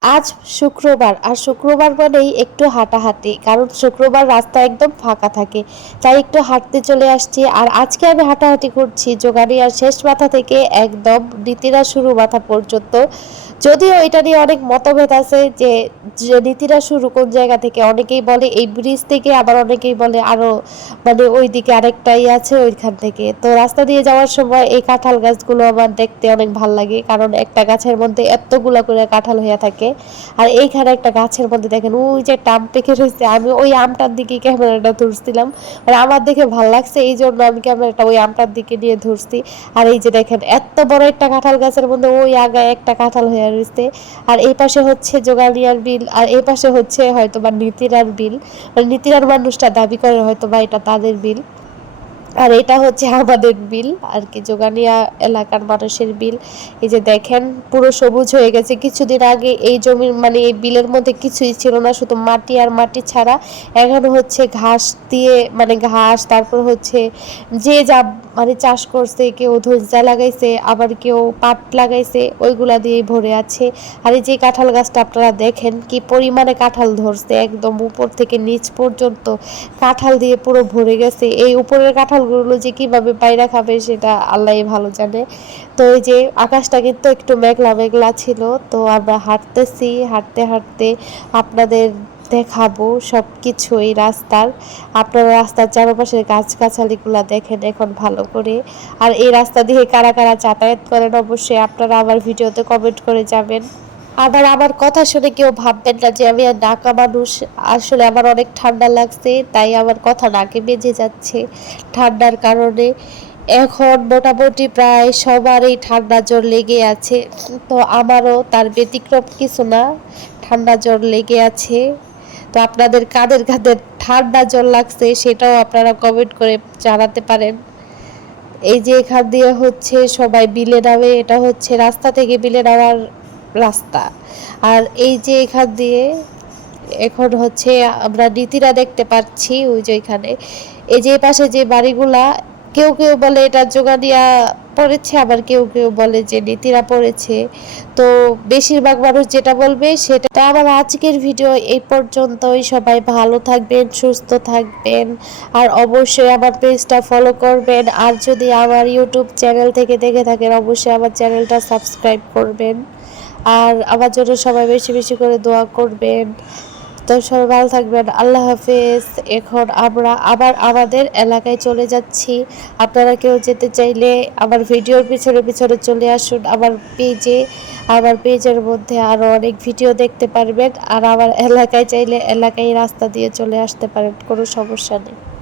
আজ শুক্রবার আর শুক্রবার মানেই একটু হাঁটাহাঁটি, কারণ শুক্রবার রাস্তা একদম ফাঁকা থাকে, তাই একটু হাঁটতে চলে আসছি। আর আজকে আমি হাঁটাহাঁটি করছি যোগাড়িয়ার শেষ মাথা থেকে একদম নীতিরা শুরু মাথা পর্যন্ত। যদিও এটা নিয়ে অনেক মতভেদ আছে যে যে নীতিরা শুরু কোন জায়গা থেকে, অনেকেই বলে এই ব্রিজ থেকে, আবার অনেকেই বলে আরো মানে ওইদিকে আরেকটাই আছে ওইখান থেকে। তো রাস্তা দিয়ে যাওয়ার সময় এই কাঁঠাল গাছগুলো আমার দেখতে অনেক ভাল লাগে, কারণ একটা গাছের মধ্যে এতগুলা করে কাঁঠাল হয়ে থাকে। আর এইখানে একটা গাছের মধ্যে দেখেন ওই যে আম পেকে রয়েছে, আমি ওই আমটার দিকে ক্যামেরাটা ধরছিলাম, মানে আমার দেখে ভাল লাগছে এই জন্য আমি ক্যামেরাটা ওই আমটার দিকে নিয়ে ধরছি। আর এই যে দেখেন এত বড় একটা কাঁঠাল গাছের মধ্যে ওই আগায় একটা কাঁঠাল হয়ে রয়েছে। আর এই পাশে হচ্ছে জোগাড়িয়ার বিল, আর এই পাশে হচ্ছে হয়তো বা নীতিরার বিল, মানে নীতিরার মানুষটা দাবি করে হয়তো বা এটা তাদের বিল, আর এটা হচ্ছে আমাদের বিল আর কি, যোগানিয়া এলাকার মানুষের বিল। এই যে দেখেন পুরো সবুজ হয়ে গেছে। কিছুদিন আগে এই জমির মানে এই বিলের মধ্যে কিছুই ছিল না, শুধু মাটি আর মাটি ছাড়া। এখন হচ্ছে ঘাস দিয়ে, মানে ঘাস, তারপর হচ্ছে যে যা মানে চাষ করছে, কেউ ধৈর্যা লাগাইছে, আবার কেউ পাট লাগাইছে, ওইগুলা দিয়ে ভরে আছে। আর এই যে কাঁঠাল গাছটা আপনারা দেখেন কি পরিমাণে কাঁঠাল ধরছে, একদম উপর থেকে নিচ পর্যন্ত কাঁঠাল দিয়ে পুরো ভরে গেছে। এই উপরের কাঁঠালগুলো যে কিভাবে পায়রা খাবে সেটা আল্লাহই ভালো জানে। তো এই যে আকাশটা কিন্তু একটু মেঘলা মেঘলা ছিল। তো আমরা হাঁটতেছি, হাঁটতে হাঁটতে আপনাদের দেখাবো সব কিছু এই রাস্তার। আপনারা রাস্তার চারপাশের গাছগাছালিগুলো দেখেন এখন ভালো করে। আর এই রাস্তা দিয়ে কারা কারা যাতায়াত করেন অবশ্যই আপনারা আমার ভিডিওতে কমেন্ট করে যাবেন। আবার আমার কথা শুনে কেউ ভাববেন না যে আমি আর ঢাকা মানুষ। আসলে আমার অনেক ঠান্ডা লাগছে, তাই আমার কথা নাকে বেজে যাচ্ছে ঠান্ডার কারণে। এখন মোটামুটি প্রায় সবারই ঠান্ডা জ্বর লেগে আছে, তো আমারও তার ব্যতিক্রম কিছু না, ঠান্ডা জ্বর লেগে আছে। তো আপনাদের কাদের কাদের ঠান্ডা জ্বর লাগছে সেটাও আপনারা কমেন্ট করে জানাতে পারেন। এই যে এখান দিয়ে হচ্ছে সবাই বিলে নামে, এটা হচ্ছে রাস্তা থেকে বিলে নামার রাস্তা। আর এই যে এখান দিয়ে এখন হচ্ছে আমরা নীতিরা দেখতে পাচ্ছি ওই যে এখানে। এই যে পাশে যে বাড়িগুলা, কেউ কেউ বলে এটা জোগানিয়া পড়েছে, আবার কেউ কেউ বলে যে নীতিরা পড়েছে। তো বেশিরভাগ মানুষ যেটা বলবে সেটা। তো আমার আজকের ভিডিও এই পর্যন্তই। সবাই ভালো থাকবেন, সুস্থ থাকবেন, আর অবশ্যই আমার পেজটা ফলো করবেন। আর যদি আমার ইউটিউব চ্যানেল থেকে দেখে থাকেন অবশ্যই আমার চ্যানেলটা সাবস্ক্রাইব করবেন। আর আমার জন্য সবাই বেশি বেশি করে দোয়া করবেন। তো সবাই ভালো থাকবেন, আল্লাহ হাফেজ। এখন আমরা আবার আমাদের এলাকায় চলে যাচ্ছি। আপনারা কেউ যেতে চাইলে আমার ভিডিওর পিছনে পিছনে চলে আসুন আমার পেজে। আমার পেজের মধ্যে আরও অনেক ভিডিও দেখতে পারবেন। আর আমার এলাকায় চাইলে এলাকায় রাস্তা দিয়ে চলে আসতে পারেন, কোনো সমস্যা নেই।